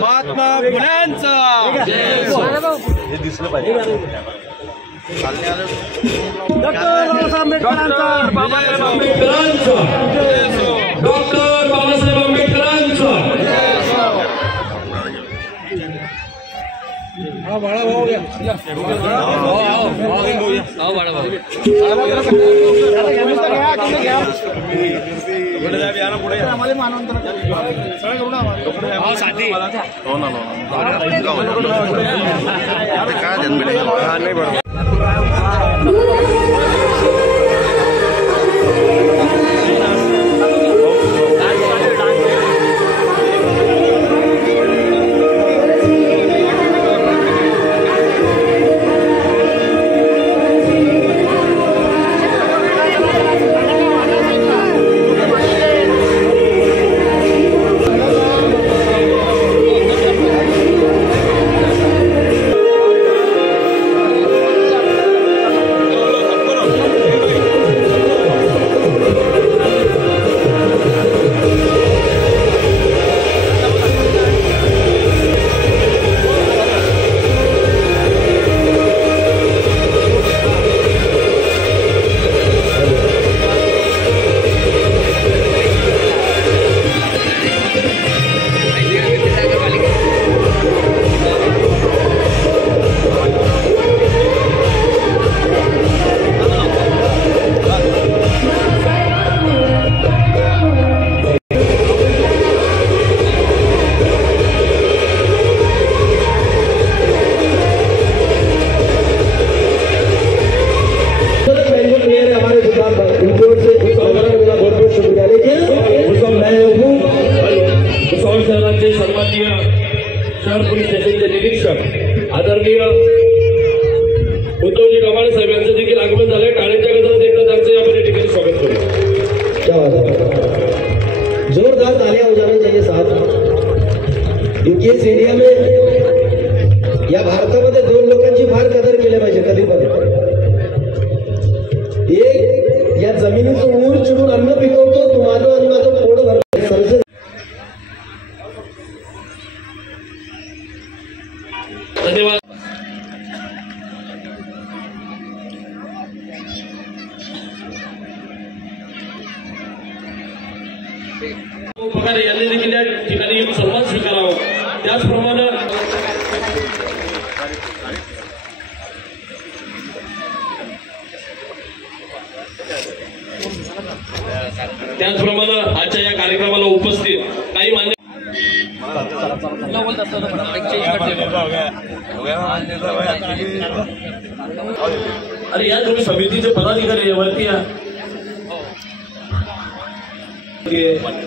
महात्मा फुल्यांचा हे दिसलं पाहिजे. डॉक्टर बाबासाहेब आंबेडकरांचा डॉक्टर बाबासाहेब आंबेडकरांचा हा बाळा भाऊ घ्या बाळा भाऊ सन्माननीय शहर पोलीस स्टेशनचे निरीक्षक आदरणीय उद्धवजी गव्हाणे साहेब यांचं देखील आगमन झालंय. टाळ्यांच्या गजरात एकदा त्यांचं आपण या ठिकाणी स्वागत करू. जोरदार तालियां हो जानी चाहिए साथ. क्योंकि इस एरिया में या भारतामध्ये दोन लोकांची फार कदर केली पाहिजे कधी पण. एक या जमिनीचं ऊर चिडून अन्न पिकवतो, तो माझं अन्नाचं पोट भरतो. धन्यवाद. पगार यांनी देखील या ठिकाणी सन्मान स्वीकारावा. त्याचप्रमाणे आजच्या या कार्यक्रमाला उपस्थित काही मान्य अरे या तुम्ही समितीचे पदाधिकारी वरती या.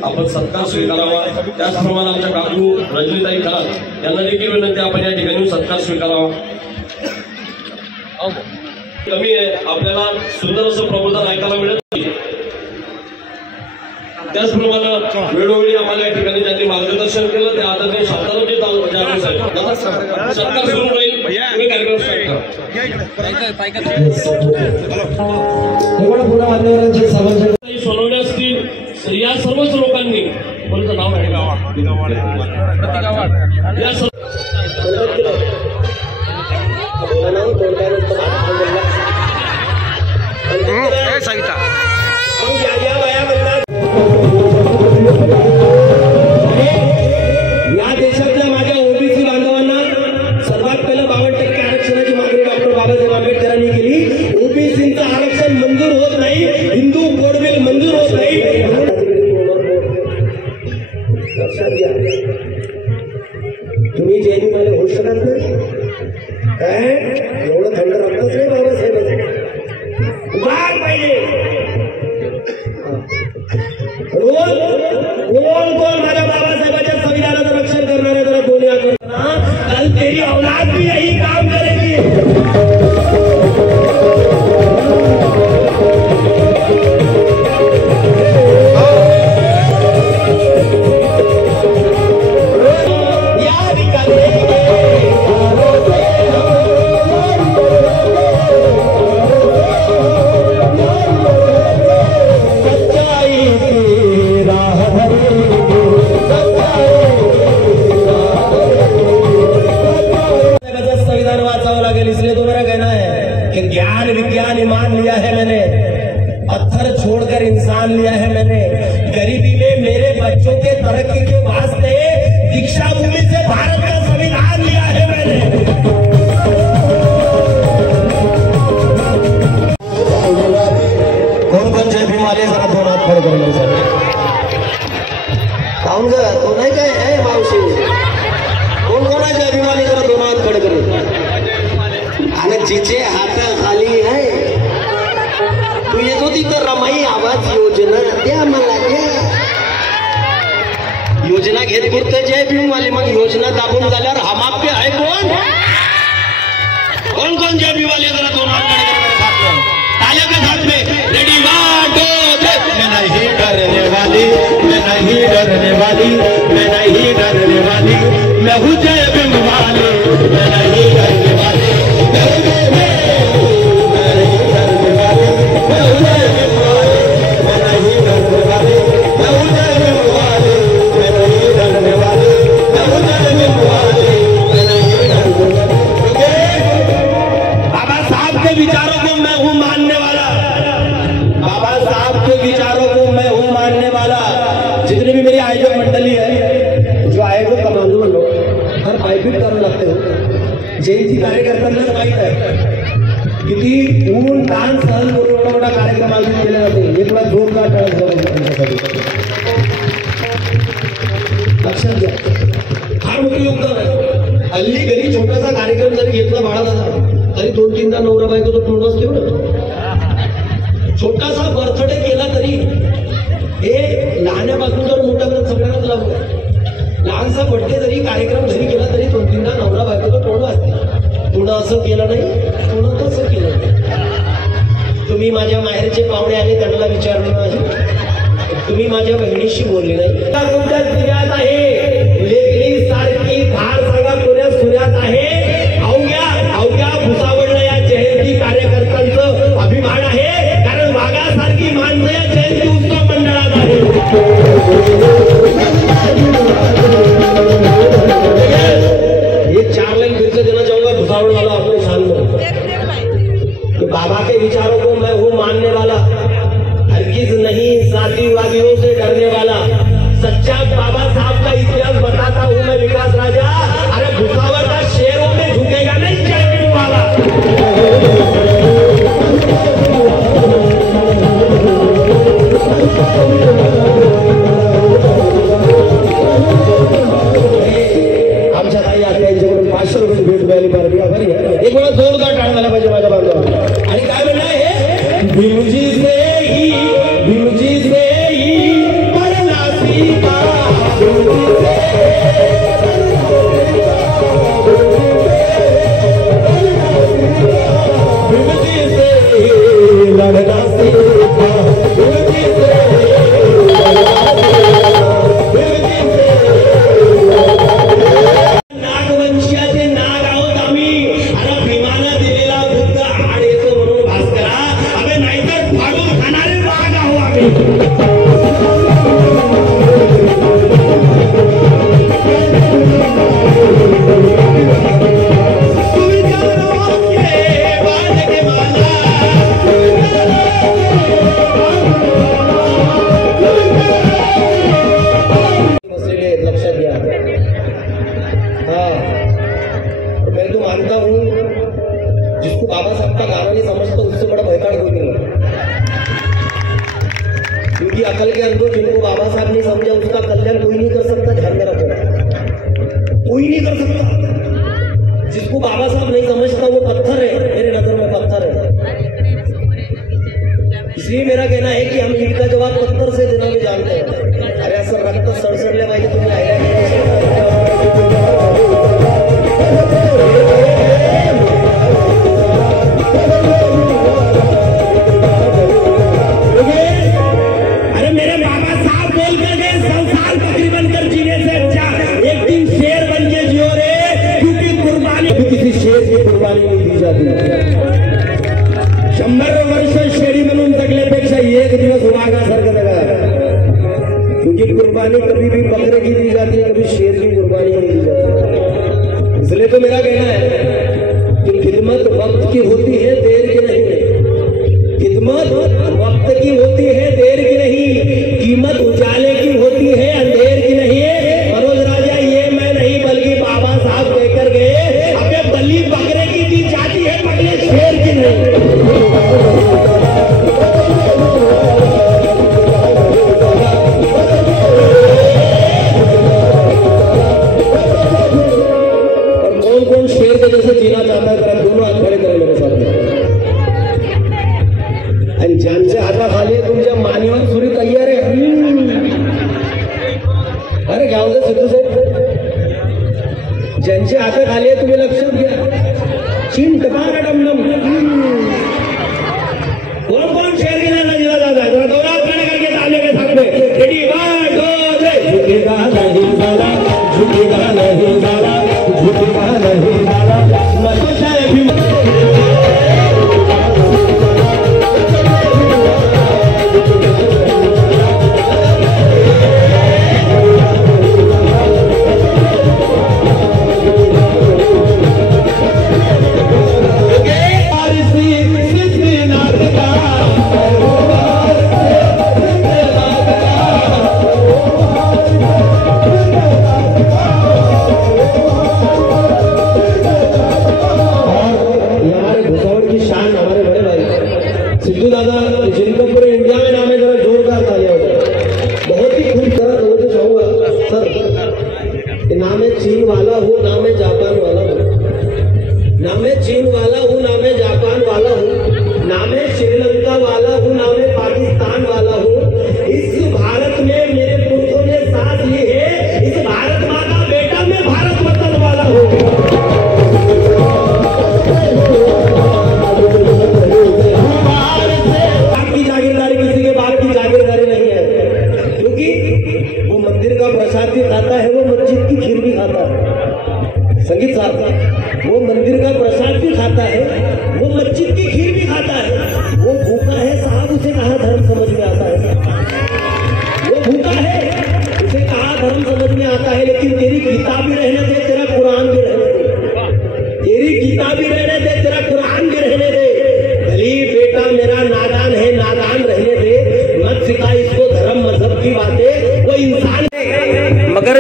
आपण सत्कार स्वीकारावा. त्याचप्रमाणे आमच्या काकू रजनीताई खरात यांना देखील विनंती आपण या ठिकाणी सत्कार स्वीकारावा. कमी आहे, आपल्याला सुंदर असं प्रबोधन ऐकायला मिळत नाही. त्याचप्रमाणे वेळोवेळी आम्हाला या ठिकाणी ज्यांनी मार्गदर्शन केलं त्या आदरणीय शांतारामजी जाधव साहेब सत्कार सुरू होईल. तुम्ही कार्यक्रम स्टार्ट करा. सोनवणे असतील या सर्वच लोकांनी कोणतं नाव आहे या सर्व या देशातल्या माझ्या ओबीसी बांधवांना सर्वात पहिलं 52% आरक्षणाची मागणी डॉक्टर बाबासाहेब आंबेडकरांनी केली. ओबीसीचं आरक्षण मंजूर होत नाही, हिंदू कोड बिल मंजूर होत नाही. लक्षात घ्या, तुम्ही जैनी मला होऊ शकत नाही काय. एवढं थंड रक्तच नाही बाबासाहेबांचं. वाघ पाहिजे कोण माझ्या बाबासाहेबांच्या संविधानाचं रक्षण करणारे जरा दोन्ही कल तेरी औलाद भी यही काम करेगी. सच्चाई की राह बच्चों के तरक्की के वास्ते दीक्षा भूमि से भारत का संविधान लिया है मैंने। कौन कौन जय भीम वाले जरा दोन हात खडे करून सर काऊन ग तो नाही काय आहे मावशी कोण कोण आहे जय भीम वाले जरा दोन हात खडे करून आणि जिचे हात खाली आहे तू येत होती तर रमाई आवाज योजना द्या मला द्या योजना घेत पुरते जय भीम वाले मग योजना दाबून झाल्यावर हम आप पे आहे कौन कौन जय भीम वाले जरा दोन हात खडे करून तालियों के साथ में रेडी 1 2 3 मैं नहीं डरने वाली मैं नहीं डरने वाली मैं नहीं डरने वाली मैं हूँ जय भीम वाले मैं नहीं डरने वाली मैं हूँ जय भीम मैं नहीं डरने वाली मैं हूँ जय भीम वाले मैं नहीं डरने वाली मैं हूँ जय भीम वाले मैं नहीं डरने वाली मैं हूँ जय भीम वाले मैं नहीं डरने वाली। बाबा साहब के विचारों को मैं हूँ मानने वाला बाबा साहब के विचारों को मैं हूँ मानने वाला। जितनी भी मेरी आयोजक मंडली है जो आयोजक का मालूम लो हर बायफिट करावं लागते हो जयंती कार्यकर्त्यांना माहीत आहे किती ऊन ताण सहन करून एवढा मोठा कार्यक्रम आयोजित केला जाते हे तुला जोरदार लक्षात घ्या फार मोठं योगदान आहे। हल्ली घरी छोटासा कार्यक्रम जरी घेतला बाळा तरी 2-3दा नवरा बायको तो तोंड असते ना छोटासा बर्थडे केला तरी हे लहान्यापासून तर मोठ्यापर्यंत सगळ्यांनाच लागू लहानसा बर्थडे जरी कार्यक्रम घरी केला तरी 2-3दा नवरा बायको तो तोंड असते थोडं असं केलं नाही थोडं तसं केलं नाही। तुम्ही माझ्या माहेरचे पाहुणे आले त्यांना विचारले नाही तुम्ही माझ्या बहिणीशी बोलले नाही तुमच्या सूर्यात आहे लेकरी सारखी धार सांगा पुऱ्या सूर्यात आहे अवघ्या भुसावळला या जयंती कार्यकर्त्यांचं अभिमान आहे कारण वाघासारखी माणसं या जयंती उत्सव मंडळात आहे। ये 4 लाइन फिर से देना चाहूंगा भुसावल वाला अपने शान में तो बाबा के विचारों को मैं हूँ मानने वाला हरगिज नहीं जातिवादियों से डरने वाला सच्चा बाबा साहब का इतिहास बताता हूँ मैं विकास राजा। अरे भुसावल का शेरों में झुकेगा नहीं जय भीम वाला। आमच्या ताई आता यांच्याकडून 500 रुपये भेट मिळाली पाहिजे आभारी आहे एक वेळा जोरदार टाळ झाला पाहिजे माझ्या बांधवांना। आणि काय म्हणणं आहे भीमजी से ही पडला सीता भीमजी से लड़ना सीता भीमजी से नागवंशीयाचे नाग आहोत आम्ही अरे भीमानं दिलेला बुद्ध आड येतो म्हणून भास्करा अबे नाहीतर फाडून खाणारे वाघ आहो आम्ही। लक्षात घ्या हाँ मैं तो मानता हूँ जिसको बाबा साहब का गाना नहीं समझता उससे बड़ा भयकाड़ कोई नहीं क्योंकि अकल के अंदर जिनको बाबा साहब नहीं समझा उसका कल्याण कोई नहीं कर सकता। ध्यान में रखो कोई नहीं कर सकता। जिसको बाबा साहब नहीं समझता वो पत्थर है मेरे नजर में पत्थर है। इसलिए मेरा कहना है कि हम ईद का जवाब पत्थर से देना भी जानते हैं। अरे असं रक्त सडसडले पाहिजे तुम्ही अरे मेरे बाबा साहब बोल कर गए 100 साल बकरी बनकर जीने से अच्छा एक दिन शेर बन के जियो रे क्योंकि कुर्बानी किसी शेर की कुर्बानी नहीं दी जाती। 100 वर्ष शेरी बनून जगल्यापेक्षा एक दिवस वाघासारखं जगा क्योंकि कुर्बानी कभी भी बकरे की दी जाती है कभी शेर की कुर्बानी नहीं दी जाती। इसलिए तो मेरा कहना है कि खिदमत वक्त की होती है देर की नहीं। खिदमत वक्त की होती है देर की नहीं। कीमत उजाले की होती है अरे घ्यावं दे सिद्धू साहेब, ज्यांचे हात खाली आहे तुम्ही लक्षात घ्या. चीन टपारा डमडम कोण कोण शेअर केला दिला जाता जरा दोरा करके आले के सामने रेडी 1 2 3 झुकेगा नहीं साला, झुकेगा नहीं साला, झुकेगा नहीं साला. मस्त है भी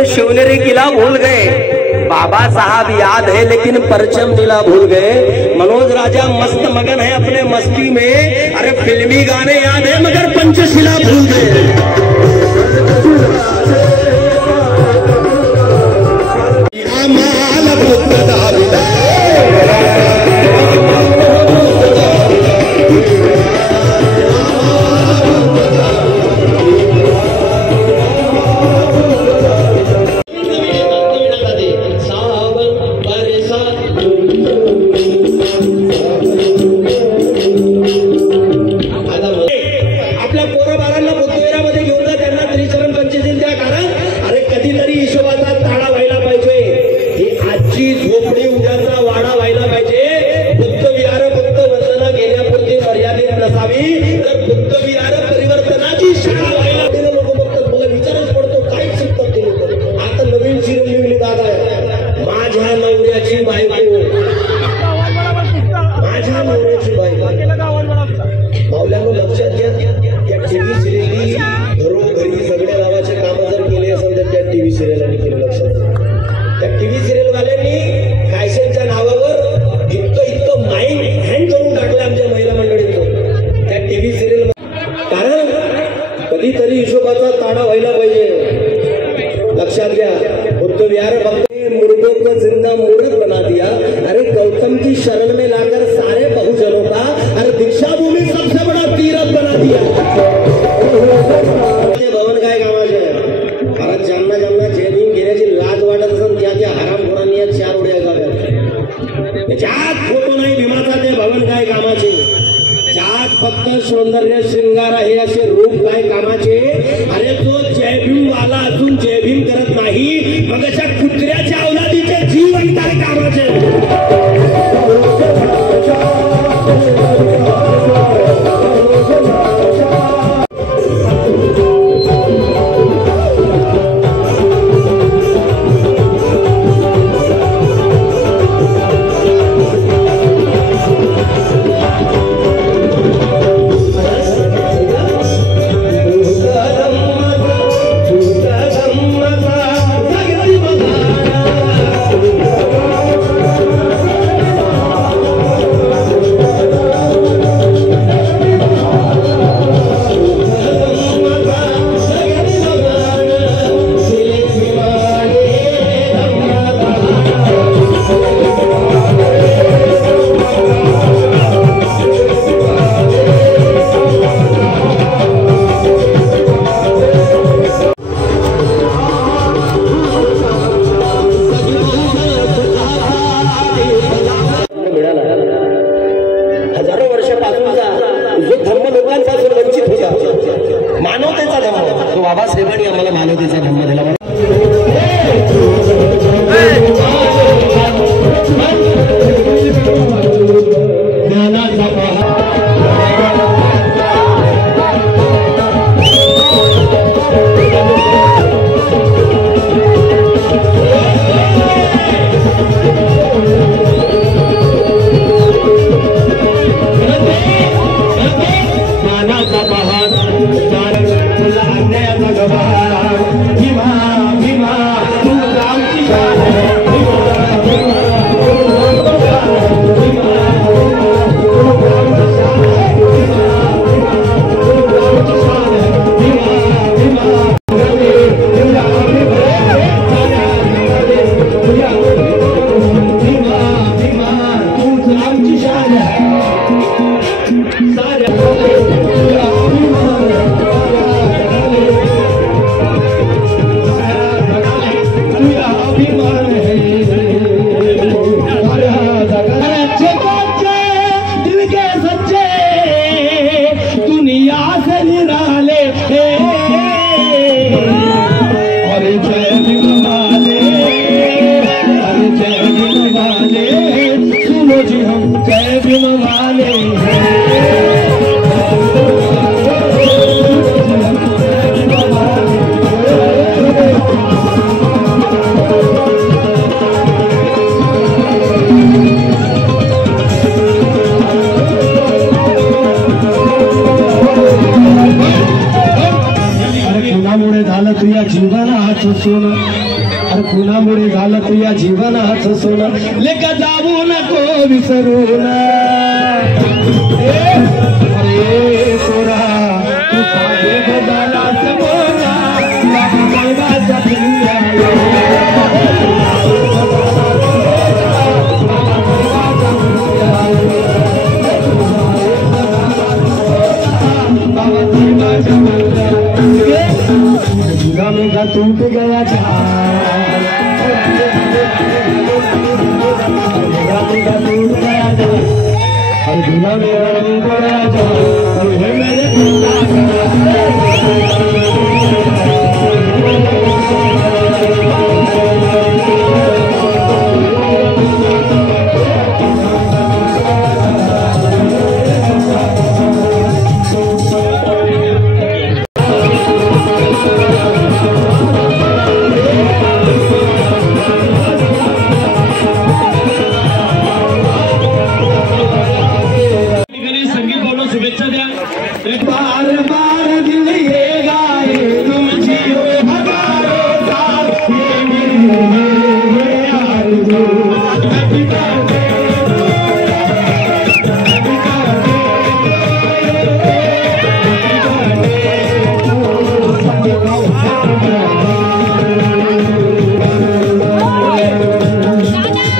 शिवनेरी किला भूल गए, बाबा साहब याद है लेकिन परचम नीला भूल गए. मनोज राजा मस्त मगन है अपने मस्ती में, अरे फिल्मी गाने याद है मगर पंचशिला भूल गए. सौंदर्य श्रृंगार आहे असे रूप काय कामाचे. अरे तो जय भीम वाला अजून जय भीम करत नाही, मग अशा कुत्र्याच्या अवलादीचे जीवन काय कामाचे. जीवनाचं सोनं, अरे कुणामुळे झालं तुझ्या जीवनाचं सोनं, लेका जाऊ नको विसरून. अरे सोरा तू पाहे बदलाच मोरा, बाबाचा पिल्ला मेरा टूट गया जाल, मेरा टूट गया जाल, और दूल्हा मेरा टूट गया जाल, मेरे बार बार दिल ये गाए तुम जियो हजारों साल, ये मेरे आरज़ू। हैप्पी बर्थडे, हैप्पी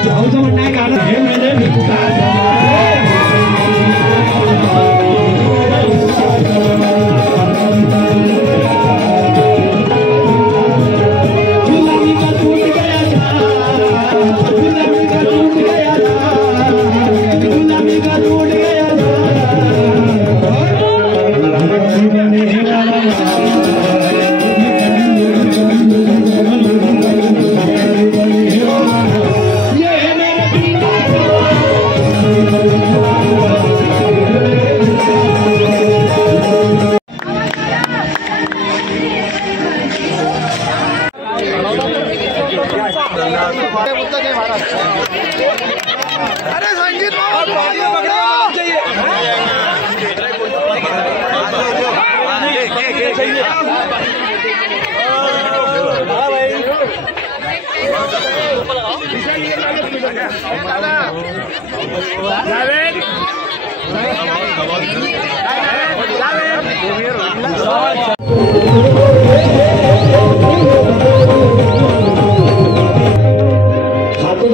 जाऊचं म्हणणं आहे कारण हे म्हणजे अरे संगीत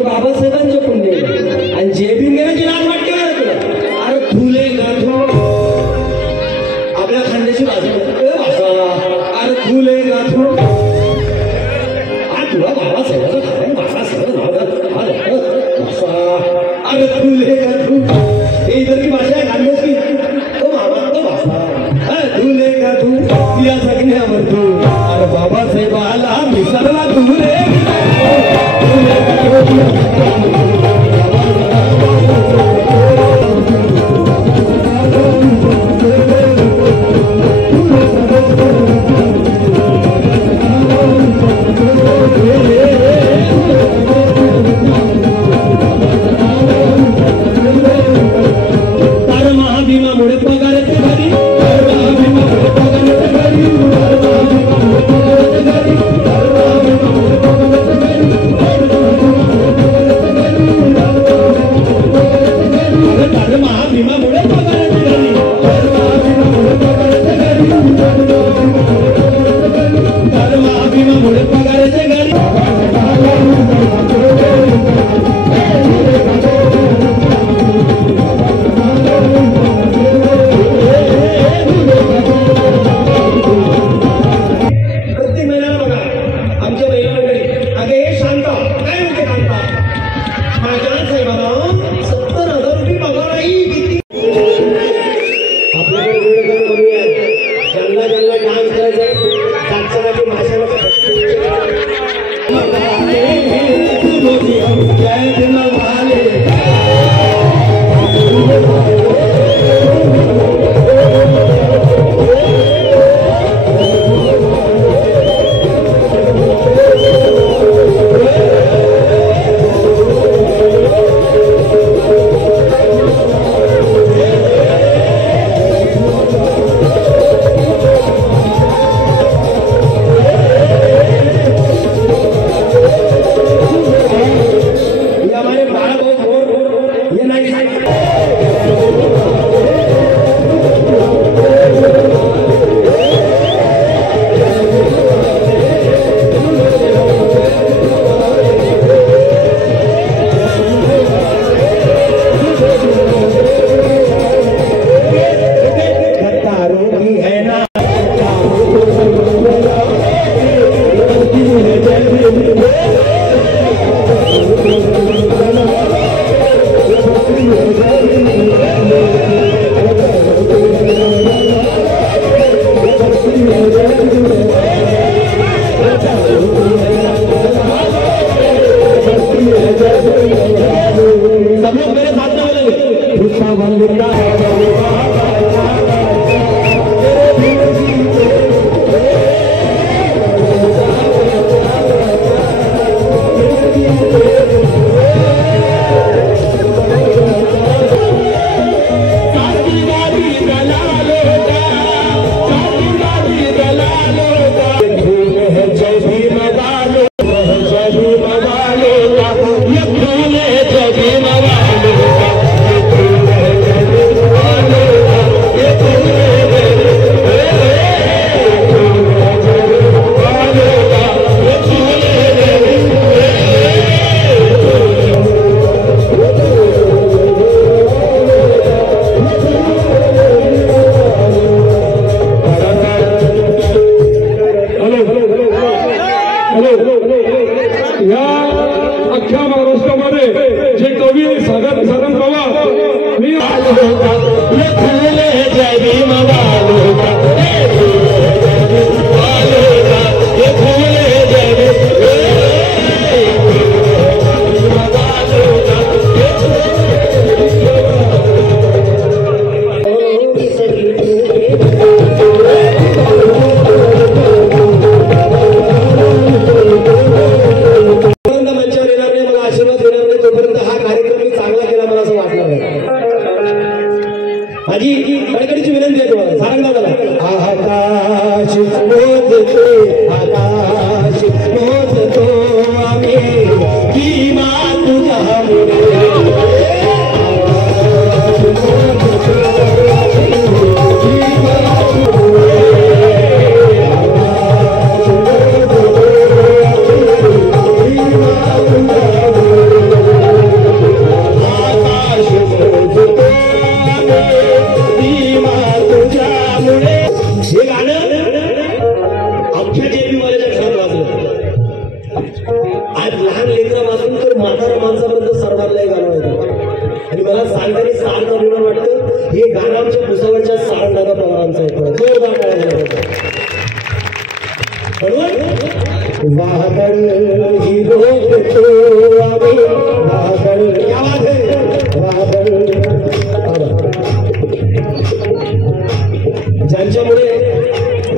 बाबासाहेबांचे पुण्य आणि जे भी मेराची लाज वाटते अरे फुले गाठो आपल्या खांद्याची बाजू अरे फुले गाठो तुला बाबासाहेबाचं खरं बाबासाहेब अरे फुले गाठो हे इतर की भाषा आहे खांद्याच की तो मामा तो भाषा फुले गाठो या जगण्यावर तू अरे बाबासाहेबाला मिसळला तुले महाभीमामुळे पगाराचे घरी महाभीमामुळे पगाराचे घरी महाभीमामुळे पगाराचे घरी महाभीमामुळे पगाराचे घरी प्रत्येक महिन्याला बघा आमच्या महिला मंडळी अगे हे शांत काय होते शांता माझ्या साहेबांना 70,000 रुपये पगार आहे किती आपल्याकडे वेळ कमी आहे ज्यांना ज्यांना डान्स करायचा साक्षराची भाषा सब लोग मेरे साथ में बोलेंगे। या अख्ख्या महाराष्ट्रामध्ये जे कवी साधन पवार मी माझी कडकडीची विनंती आहे तुम्हाला सारंग दादाला आकाश मोजतो आकाश मोजतो आम्ही भीमा तुझ्यामुळे हे गाणं अख्ख्या जेबी वाल्याच्या घरात वाजलं. आज लहान लेकरापासून तर म्हातारा माणसापर्यंत सर्वांना हे गाणं वाजलं. आणि मला सांगताना सारखं अभिमान वाटतं हे गाणं आमच्या भुसावळच्या सारंगदादा पवारांचं आहे. जोरदार वादळ ही रोकतो आम्ही वादळ क्या बात है वादळ ज्यांच्यामुळे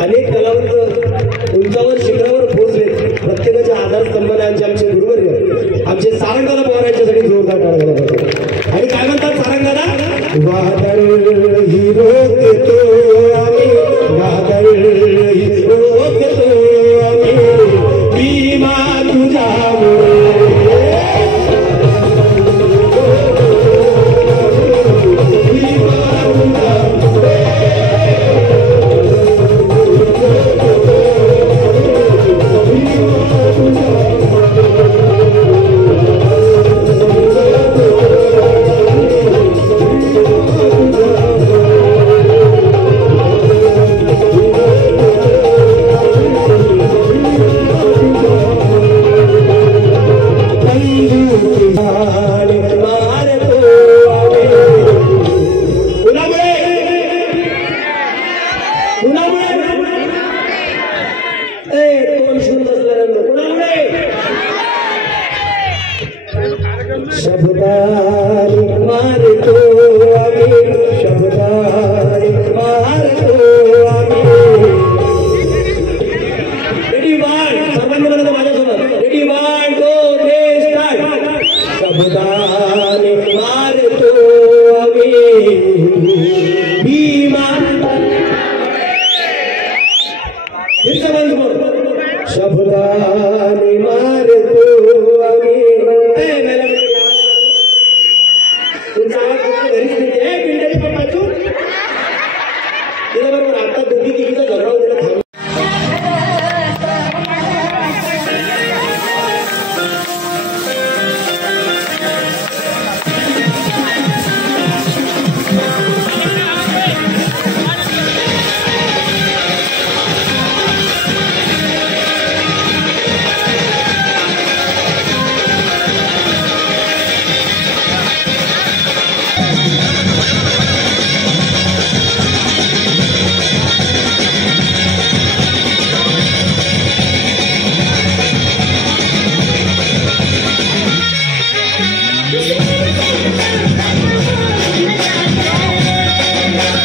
अनेक कलावंत उंचावर शिखरावर पोहोचले प्रत्येकाच्या आधारस्तंभाने आमचे गुरुवर्य आमचे सारंगदादा पवार यांच्यासाठी जोरदार टाळ्या झाला पाहिजे. आणि काय म्हणतात सारंगदादा वादळ ही रोकतो आम्ही वादळ ही रोकतो आम्ही भीमा तुझ्यामुळे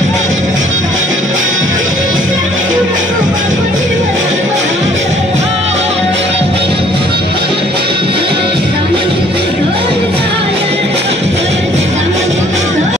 Thank you.